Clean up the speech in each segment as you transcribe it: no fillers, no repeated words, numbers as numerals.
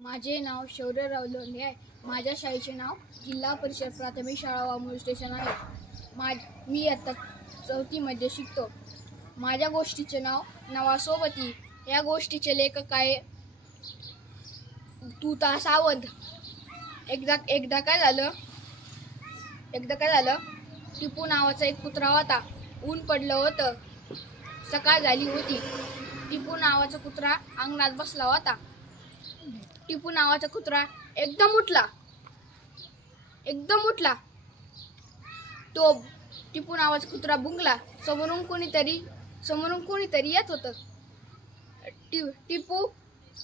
माझे नाव शौर्यराव लोंढे आहे. माझ्या शाळेचे नाव जिल्हा परिषद प्राथमिक शाळा वामूळ स्टेशन आहे. मी आता 4थी मध्ये शिकतो. माझ्या गोष्टीचे नाव नवासोबती. या गोष्टीचे लेखक आहे तूता सावंत. एकदा काय झालं, टिपू नावाचा एक कुत्रा होता. ऊन पडलं होतं, सकाळ झाली होती. टिपू नावाचा कुत्रा अंगणात बसला होता. टिपू नावाचा कुत्रा एकदम उठला. तो टिपू नावाचा कुत्रा भुंकला. समोरून कोणीतरी येत होतं. टिपू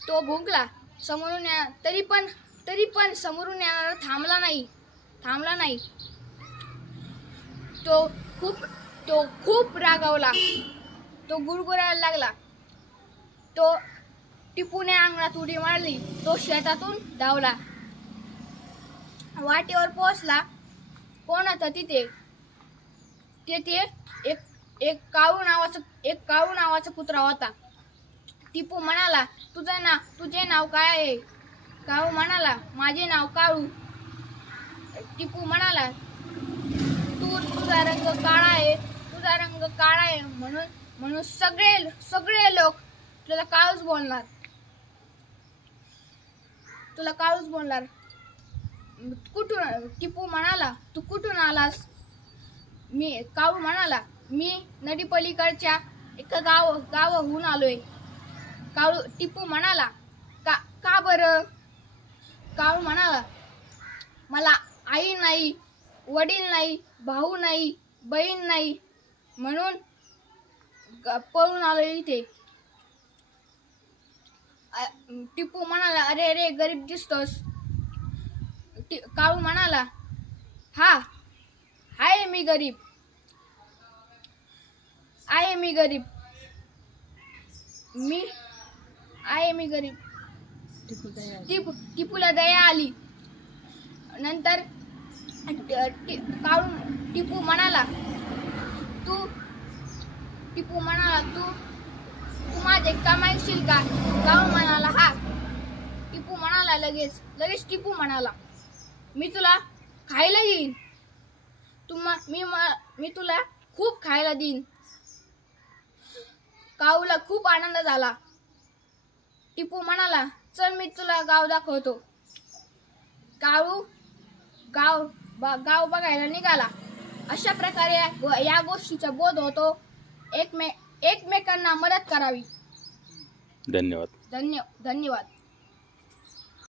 तो भुंकला समोरून, तरी पण समोरून येणारा थांबला नाही. तो खूप रागावला. तो गुरगुरायला लागला. टिपूने अंगणात उडी मारली. तो शेतातून धावला. वाटेवर पोहोचला. कोण होता तिथे? एक काळू नावाचा कुत्रा होता. टिपू म्हणाला, तुझे नाव काय आहे? काळू म्हणाला, माझे नाव काळू. टिपू म्हणाला, तुझा रंग काळा आहे म्हणून सगळे लोक तुला काळूच बोलणार. टिपू म्हणाला, तू कुठून आलास? काळू म्हणाला, मी नदीपलीकडच्या एका गावाहून आलोय. टिपू म्हणाला, का बरं? काळू म्हणाला, मला आई नाही, वडील नाही, भाऊ नाही, बहीण नाही, म्हणून पळून आलोय इथे. टिपू म्हणाला, अरे गरीब दिसतोस. काळू म्हणाला, आहे मी गरीब. टिपूला दया आली. नंतर टिपू म्हणाला, तू माझे कमाईशील का? काळू म्हणाला, हा. टिपू म्हणाला, लगेच टिपू म्हणाला, मी तुला खायला देईन. मी तुला खूप खायला देईन. काळूला खूप आनंद झाला. टिपू म्हणाला, चल मी तुला गाव दाखवतो. काळू गाव बघायला निघाला. अशा प्रकारे या गोष्टीचा बोध होतो. एकमेकांना मदत करावी. धन्यवाद.